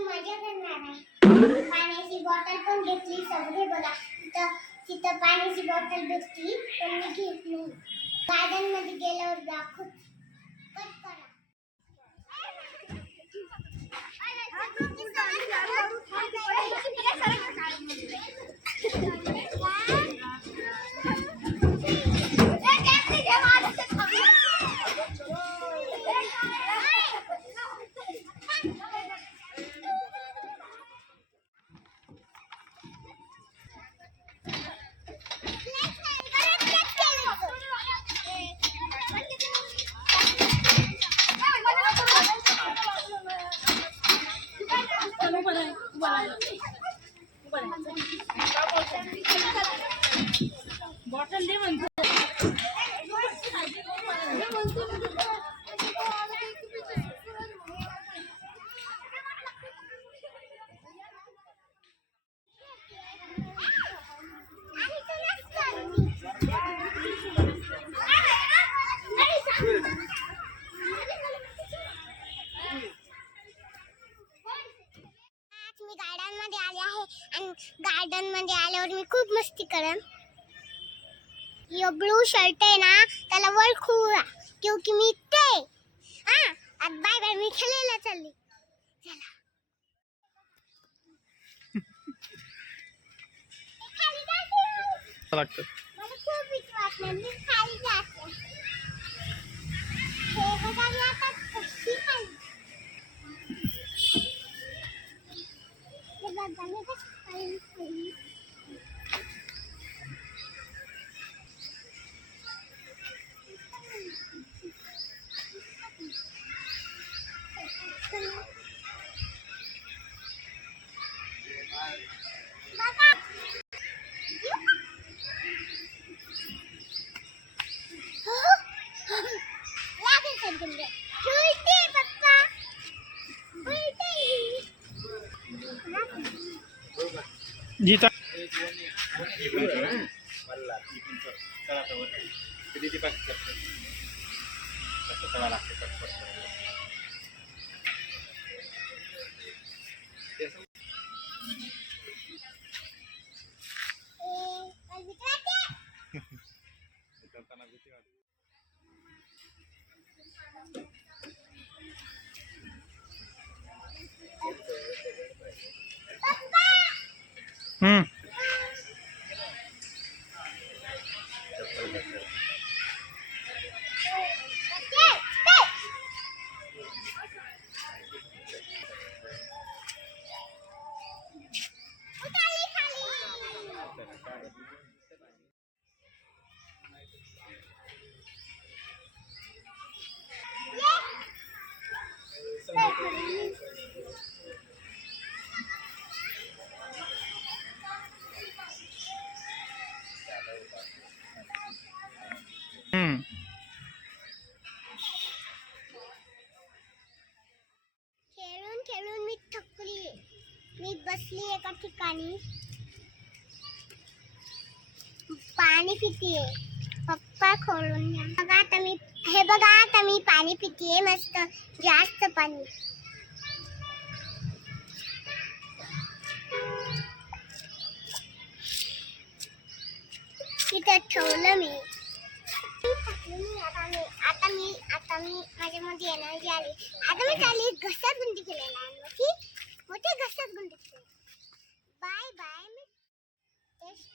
आपण मज़ा करणार आहे पाण्याची बॉटल पण घेतली सगळे बघा तिथं तिथं पाण्याची बॉटल भेटली पण मी घेत नाही गार्डन मध्ये गेल्यावर दाखव कट करा। बॉटल दे मस्ती करेन यो ब्लू शर्ट आहे ना त्याला वर खूप क्योंकि मी ते हा आज बाय बाय मी खेळायला चालली. चला. लागतं मला खूप भीती वाटणार मी खाली जाते. हे बघा मी आता कशी खाली हे बघा मी कशी खाली खाली बघा लागेल सर तुमचे उलटी पप्पा उलटी गीता. लागते हम्म ते, ते. बसली एका ठिकाणी? पाणी पितीये. पप्पा खोलून बघा आता मी हे बघा आता मी पाणी पितीये मस्त जास्त पाणी. तिथं ठेवलं मी. मी आता मी आता मी आता मी माझ्यामध्ये एनर्जी आली. आता मी चालली घसात गुंडी केलेला आहे मोठी मोठी घसात गुंडी Bye bye. Test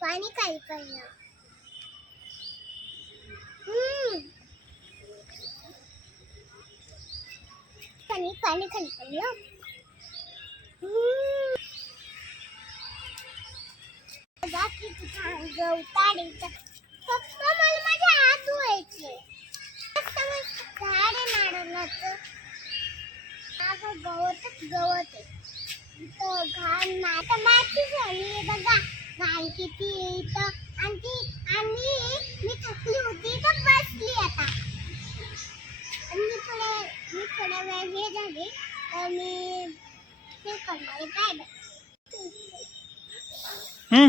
પાણી કાઢી પડ્યો હમ. પાણી પાણી કાઢી પડ્યો બાકી તું ઉતારી પપ્પા મને મજા આ ધોય છે. તમે ઝાડે નાડો નતો. गवतच गवत इथं घाण नाही. तर माती आहे बघा. घाण किती इथं. आणि आणि मी थकली होती तर बसली आता. मी थोडे, मी थोड्या वेळ हे झाले. तर मी हे करणार बाय. हम्म?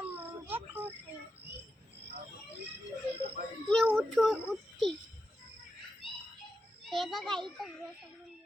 तर मुंग्या खूप आहे. मी उठून उठती हे बघा इथं जसं म्हणजे